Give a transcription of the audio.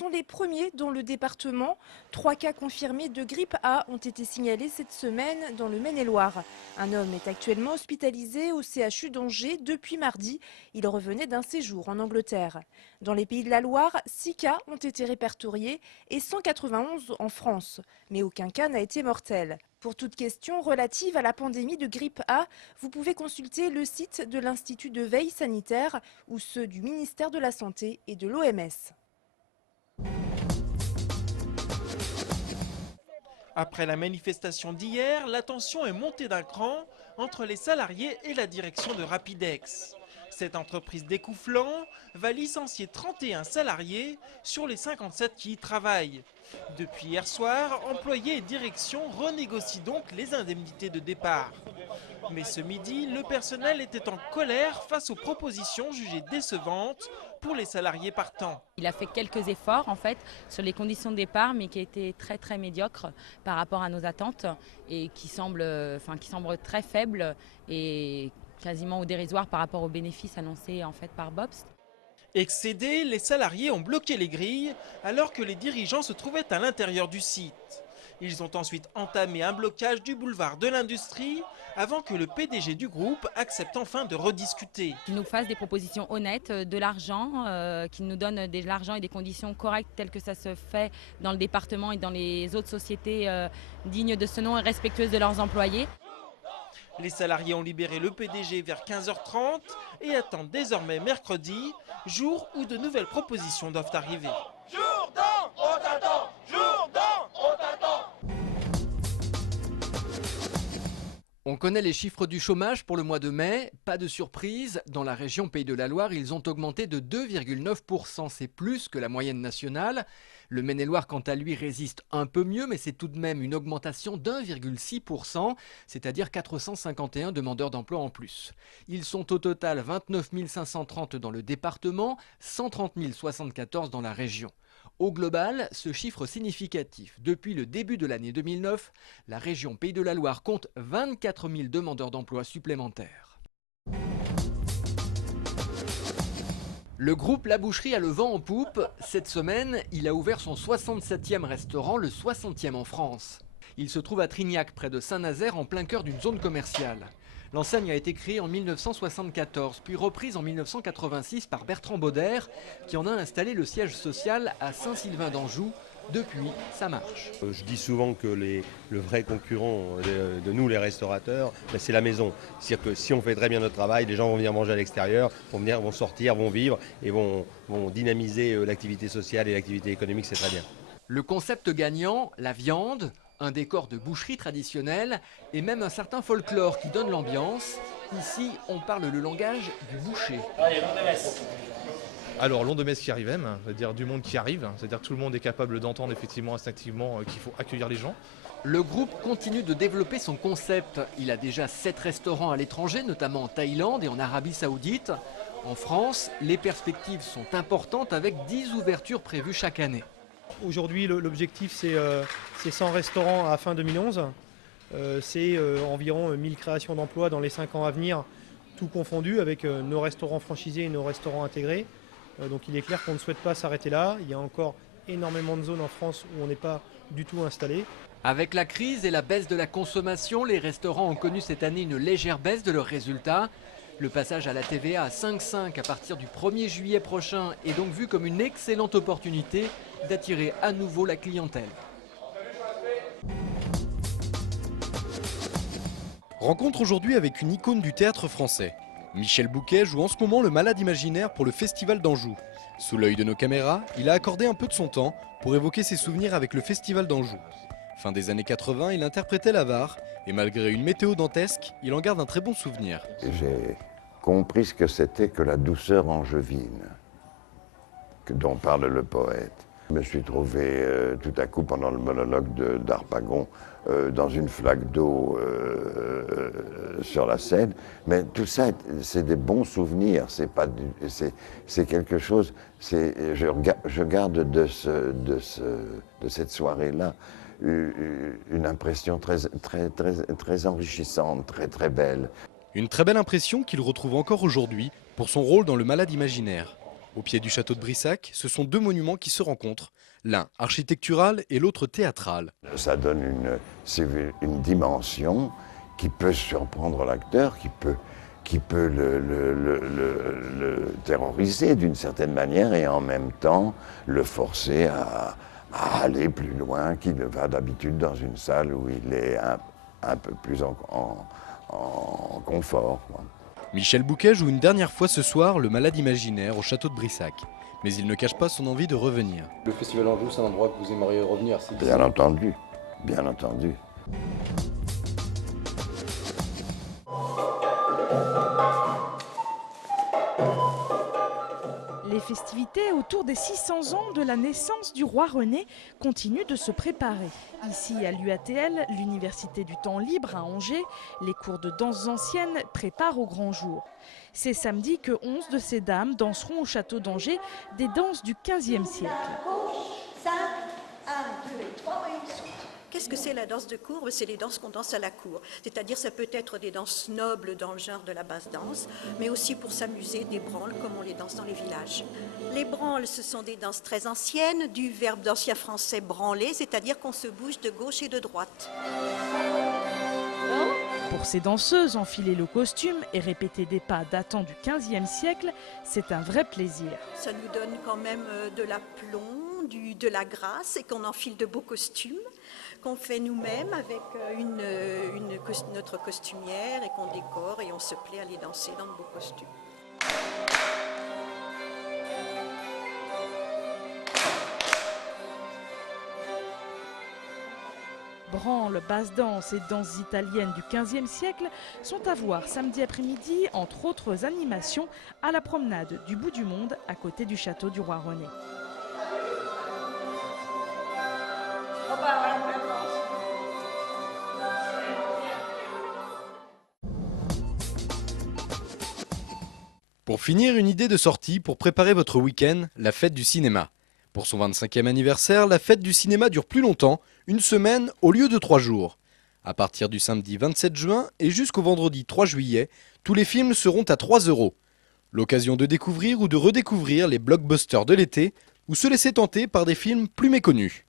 sont les premiers dans le département. 3 cas confirmés de grippe A ont été signalés cette semaine dans le Maine-et-Loire. Un homme est actuellement hospitalisé au CHU d'Angers depuis mardi. Il revenait d'un séjour en Angleterre. Dans les Pays de la Loire, 6 cas ont été répertoriés et 191 en France. Mais aucun cas n'a été mortel. Pour toute question relative à la pandémie de grippe A, vous pouvez consulter le site de l'Institut de veille sanitaire ou ceux du ministère de la Santé et de l'OMS. Après la manifestation d'hier, la tension est montée d'un cran entre les salariés et la direction de Rapidex. Cette entreprise découflant va licencier 31 salariés sur les 57 qui y travaillent. Depuis hier soir, employés et direction renégocient donc les indemnités de départ. Mais ce midi, le personnel était en colère face aux propositions jugées décevantes pour les salariés partants. Il a fait quelques efforts en fait sur les conditions de départ, mais qui étaient très médiocres par rapport à nos attentes et qui semblent très faibles et quasiment dérisoires par rapport aux bénéfices annoncés en fait par Bobst. Excédés, les salariés ont bloqué les grilles alors que les dirigeants se trouvaient à l'intérieur du site. Ils ont ensuite entamé un blocage du boulevard de l'Industrie avant que le PDG du groupe accepte enfin de rediscuter. Qu'ils nous fassent des propositions honnêtes, de l'argent, qu'ils nous donnent de l'argent et des conditions correctes telles que ça se fait dans le département et dans les autres sociétés dignes de ce nom et respectueuses de leurs employés. Les salariés ont libéré le PDG vers 15h30 et attendent désormais mercredi, jour où de nouvelles propositions doivent arriver. Jourdan, on t'attend! Jourdan, on t'attend! On connaît les chiffres du chômage pour le mois de mai. Pas de surprise, dans la région Pays de la Loire, ils ont augmenté de 2,9%. C'est plus que la moyenne nationale. Le Maine-et-Loire, quant à lui, résiste un peu mieux, mais c'est tout de même une augmentation d'1,6%, c'est-à-dire 451 demandeurs d'emploi en plus. Ils sont au total 29 530 dans le département, 130 074 dans la région. Au global, ce chiffre significatif. Depuis le début de l'année 2009, la région Pays de la Loire compte 24 000 demandeurs d'emploi supplémentaires. Le groupe La Boucherie a le vent en poupe. Cette semaine, il a ouvert son 67e restaurant, le 60e en France. Il se trouve à Trignac, près de Saint-Nazaire, en plein cœur d'une zone commerciale. L'enseigne a été créée en 1974, puis reprise en 1986 par Bertrand Bauder, qui en a installé le siège social à Saint-Sylvain d'Anjou. Depuis, ça marche. Je dis souvent que le vrai concurrent de nous, les restaurateurs, c'est la maison. C'est-à-dire que si on fait très bien notre travail, les gens vont venir manger à l'extérieur, vont sortir, vont vivre et vont dynamiser l'activité sociale et l'activité économique, c'est très bien. Le concept gagnant, la viande, un décor de boucherie traditionnelle et même un certain folklore qui donne l'ambiance. Ici, on parle le langage du boucher. Alors, long de messe qui arrive même, c'est-à-dire du monde qui arrive, c'est-à-dire que tout le monde est capable d'entendre effectivement instinctivement qu'il faut accueillir les gens. Le groupe continue de développer son concept. Il a déjà 7 restaurants à l'étranger, notamment en Thaïlande et en Arabie Saoudite. En France, les perspectives sont importantes avec 10 ouvertures prévues chaque année. Aujourd'hui, l'objectif, c'est 100 restaurants à fin 2011. C'est environ 1000 créations d'emplois dans les 5 ans à venir, tout confondu avec nos restaurants franchisés et nos restaurants intégrés. Donc il est clair qu'on ne souhaite pas s'arrêter là. Il y a encore énormément de zones en France où on n'est pas du tout installé. Avec la crise et la baisse de la consommation, les restaurants ont connu cette année une légère baisse de leurs résultats. Le passage à la TVA à 5,5 à partir du 1er juillet prochain est donc vu comme une excellente opportunité d'attirer à nouveau la clientèle. Rencontre aujourd'hui avec une icône du théâtre français. Michel Bouquet joue en ce moment le malade imaginaire pour le Festival d'Anjou. Sous l'œil de nos caméras, il a accordé un peu de son temps pour évoquer ses souvenirs avec le Festival d'Anjou. Fin des années 80, il interprétait l'avare et malgré une météo dantesque, il en garde un très bon souvenir. J'ai compris ce que c'était que la douceur angevine, dont parle le poète. Je me suis trouvé tout à coup pendant le monologue d'Harpagon dans une flaque d'eau sur la Seine. Mais tout ça, c'est des bons souvenirs. C'est quelque chose. Je garde de cette soirée-là une impression très enrichissante, très belle. Une très belle impression qu'il retrouve encore aujourd'hui pour son rôle dans le malade imaginaire. Au pied du château de Brissac, ce sont deux monuments qui se rencontrent, l'un architectural et l'autre théâtral. Ça donne une dimension qui peut surprendre l'acteur, qui peut le terroriser d'une certaine manière et en même temps le forcer à aller plus loin qu'il ne va d'habitude dans une salle où il est un peu plus en confort, quoi. Michel Bouquet joue une dernière fois ce soir le Malade imaginaire au château de Brissac. Mais il ne cache pas son envie de revenir. Le Festival d'Anjou, c'est un endroit que vous aimeriez revenir si... Bien entendu, bien entendu. Les festivités autour des 600 ans de la naissance du roi René continuent de se préparer. Ici à l'UATL, l'Université du temps libre à Angers, les cours de danses anciennes préparent au grand jour. C'est samedi que 11 de ces dames danseront au château d'Angers des danses du XVe siècle. Qu'est-ce que c'est la danse de cour? C'est les danses qu'on danse à la cour. C'est-à-dire ça peut être des danses nobles dans le genre de la basse danse, mais aussi pour s'amuser des branles comme on les danse dans les villages. Les branles, ce sont des danses très anciennes, du verbe d'ancien français branler, c'est-à-dire qu'on se bouge de gauche et de droite. Pour ces danseuses, enfiler le costume et répéter des pas datant du XVe siècle, c'est un vrai plaisir. Ça nous donne quand même de l'aplomb, de la grâce et qu'on enfile de beaux costumes qu'on fait nous-mêmes avec notre costumière et qu'on décore et on se plaît à les danser dans de beaux costumes. Branles, basse danse et danses italiennes du XVe siècle sont à voir samedi après-midi, entre autres animations, à la promenade du bout du monde à côté du château du roi René. Pour finir, une idée de sortie pour préparer votre week-end, la fête du cinéma. Pour son 25e anniversaire, la fête du cinéma dure plus longtemps, une semaine au lieu de 3 jours. À partir du samedi 27 juin et jusqu'au vendredi 3 juillet, tous les films seront à 3 €. L'occasion de découvrir ou de redécouvrir les blockbusters de l'été ou se laisser tenter par des films plus méconnus.